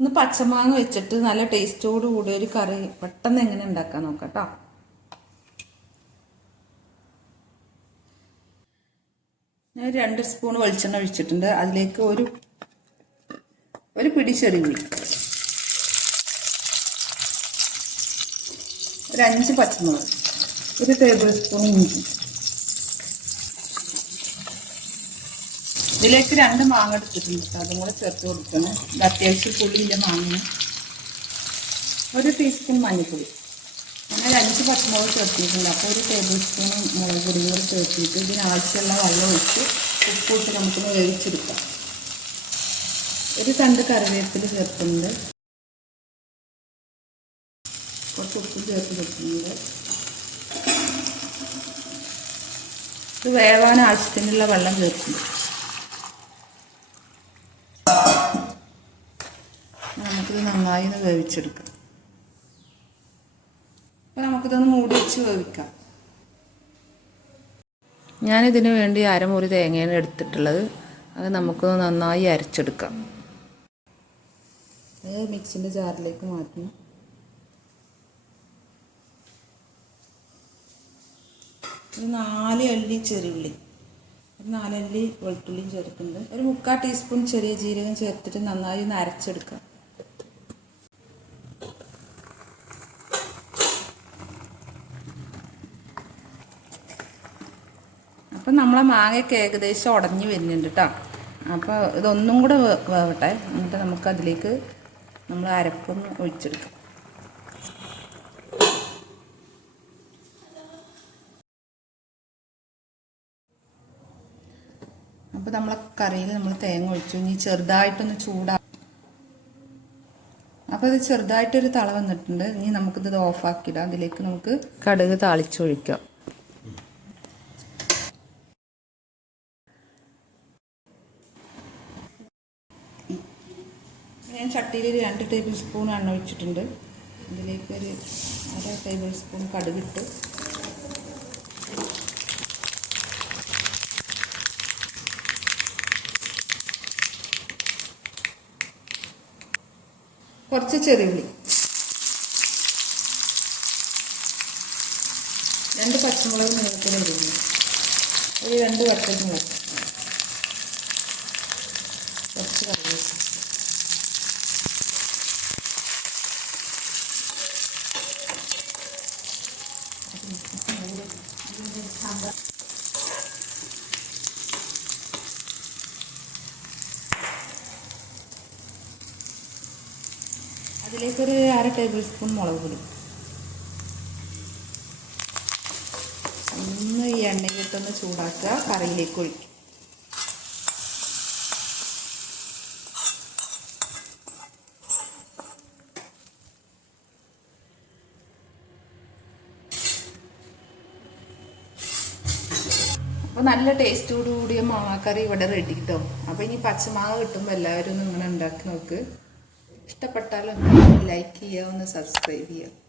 ഇന്ന് പച്ചമാങ്ങ വെച്ചിട്ട് നല്ല ടേസ്റ്റോട് കൂടി ഒരു കറി പെട്ടെന്ന് എങ്ങനെ ഉണ്ടാക്കാൻ നോക്കാം കേട്ടോ. ഞാൻ 2 സ്പൂൺ വെളിച്ചെണ്ണ ഒഴിച്ചിട്ടുണ്ട്. അതിലേക്ക് ഒരു പിടി ചെറിയുള്ളി, ഒരു 5 പച്ചമുളക്, 1 ടേബിൾ സ്പൂൺ ഇഞ്ചി. ഇതിലേക്ക് 2 മാങ്ങ എടുത്തിട്ടുണ്ട്. അതും കൂടെ ചേർത്ത് കൊടുക്കണം. ഇത് അത്യാവശ്യം പുളിയില്ല മാങ്ങ. 1 ടീസ്പൂൺ മഞ്ഞൾപ്പൊടി, അങ്ങനെ 5 പച്ചമുളക് ചേർത്തിട്ടുണ്ട്. അപ്പോൾ 1 ടേബിൾ സ്പൂൺ മുളക് പൊടി കൂടെ ചേർത്തിട്ട് ഇതിനാവശ്യമുള്ള വെള്ളം ഒഴിച്ച് ഉപ്പിട്ട് നമുക്കൊന്ന് വേവിച്ചെടുക്കാം. 1 തണ്ട് കറിവേപ്പില ചേർക്കുന്നുണ്ട്. കുറച്ച് ഉപ്പ് ചേർത്ത് കൊടുക്കുന്നുണ്ട്. ഇത് വേവാൻ ആവശ്യത്തിനുള്ള വെള്ളം ചേർക്കുന്നു. നമുക്കിത് നന്നായി ഒന്ന് വേവിച്ചെടുക്കാം. അപ്പോൾ നമുക്കിതൊന്ന് മൂടി വെച്ച് വേവിക്കാം. ഞാനിതിന് വേണ്ടി അരമുറി തേങ്ങയാണ് എടുത്തിട്ടുള്ളത്. അത് നമുക്കൊന്ന് നന്നായി അരച്ചെടുക്കാം. മിക്സിൻ്റെ ജാറിലേക്ക് മാറ്റണം. ഒരു 4 അല്ലി ചെറിയുള്ളി, ഒരു 4 അല്ലി വെളുത്തുള്ളിയും ചേർക്കുന്നുണ്ട്. ഒരു 3/4 ടീസ്പൂൺ ചെറിയ ജീരകം ചേർത്തിട്ട് നന്നായി ഒന്ന് അരച്ചെടുക്കാം. അപ്പം നമ്മളെ മാങ്ങയൊക്കെ ഏകദേശം ഉടഞ്ഞ് വരുന്നുണ്ട് കേട്ടോ. അപ്പോൾ ഇതൊന്നും കൂടെ വേവട്ടെ. എന്നിട്ട് നമുക്കതിലേക്ക് നമ്മൾ അരപ്പൊന്ന് ഒഴിച്ചെടുക്കാം. അപ്പോൾ നമ്മളെ കറിയിൽ നമ്മൾ തേങ്ങ ഒഴിച്ചു. ഇനി ചെറുതായിട്ടൊന്ന് അപ്പോൾ ഇത് ചെറുതായിട്ടൊരു തള വന്നിട്ടുണ്ട്. ഇനി നമുക്കിത് ഓഫാക്കിയിടാം. അതിലേക്ക് നമുക്ക് കടുക് താളിച്ചൊഴിക്കാം. ഞാൻ ചട്ടിയിൽ 2 ടേബിൾ സ്പൂൺ എണ്ണ ഒഴിച്ചിട്ടുണ്ട്. അതിലേക്ക് ഒരു 1/2 ടേബിൾ സ്പൂൺ കടുകിട്ട് കുറച്ച് ചെറിയുള്ളി, 2 പച്ചമുളക് നീളത്തിൽ ഇടുന്നു, ഒരു 2 വറ്റൽമുളക്, കുറച്ച് കറിവേപ്പില. അതിലേക്കൊരു 1/2 ടേബിൾ സ്പൂൺ മുളക് പൊടി. ഒന്ന് ഈ എണ്ണയിലിട്ടൊന്ന് ചൂടാക്കുക. കറിയിലേക്ക് ഒഴിക്കും. അപ്പോൾ നല്ല ടേസ്റ്റോട് കൂടിയ മാങ്ങാക്കറി ഇവിടെ റെഡി കിട്ടും. അപ്പോൾ ഇനി പച്ചമാങ്ങ കിട്ടുമ്പോൾ എല്ലാവരും ഒന്ന് ഇങ്ങനെ ഉണ്ടാക്കി നോക്ക്. ഇഷ്ടപ്പെട്ടാൽ ഒന്ന് ലൈക്ക് ചെയ്യുക, ഒന്ന് സബ്സ്ക്രൈബ് ചെയ്യുക.